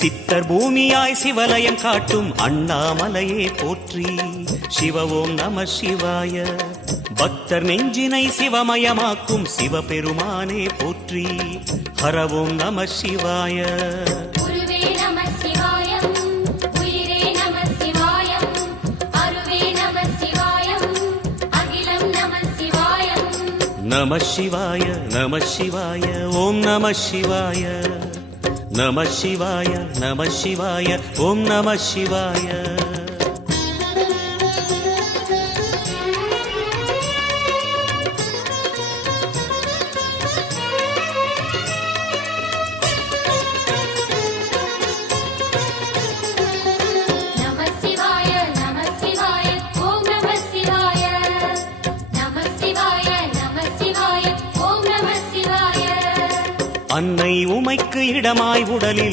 சித்தர் பூமியாய் சிவலயம் காட்டும் அண்ணாமலையே போற்றி. சிவ ஓம் நம சிவாய. பக்தர் நெஞ்சினை சிவமயமாக்கும் சிவபெருமானே போற்றி. ஹர ஓம் நம சிவாய. நம சிவாய நம சிவாய ஓம் நம சிவாய. நம சிவாய நம சிவாய ஓம் நம சிவாய. அன்னை உமைக்கு இடமாய் உடலில்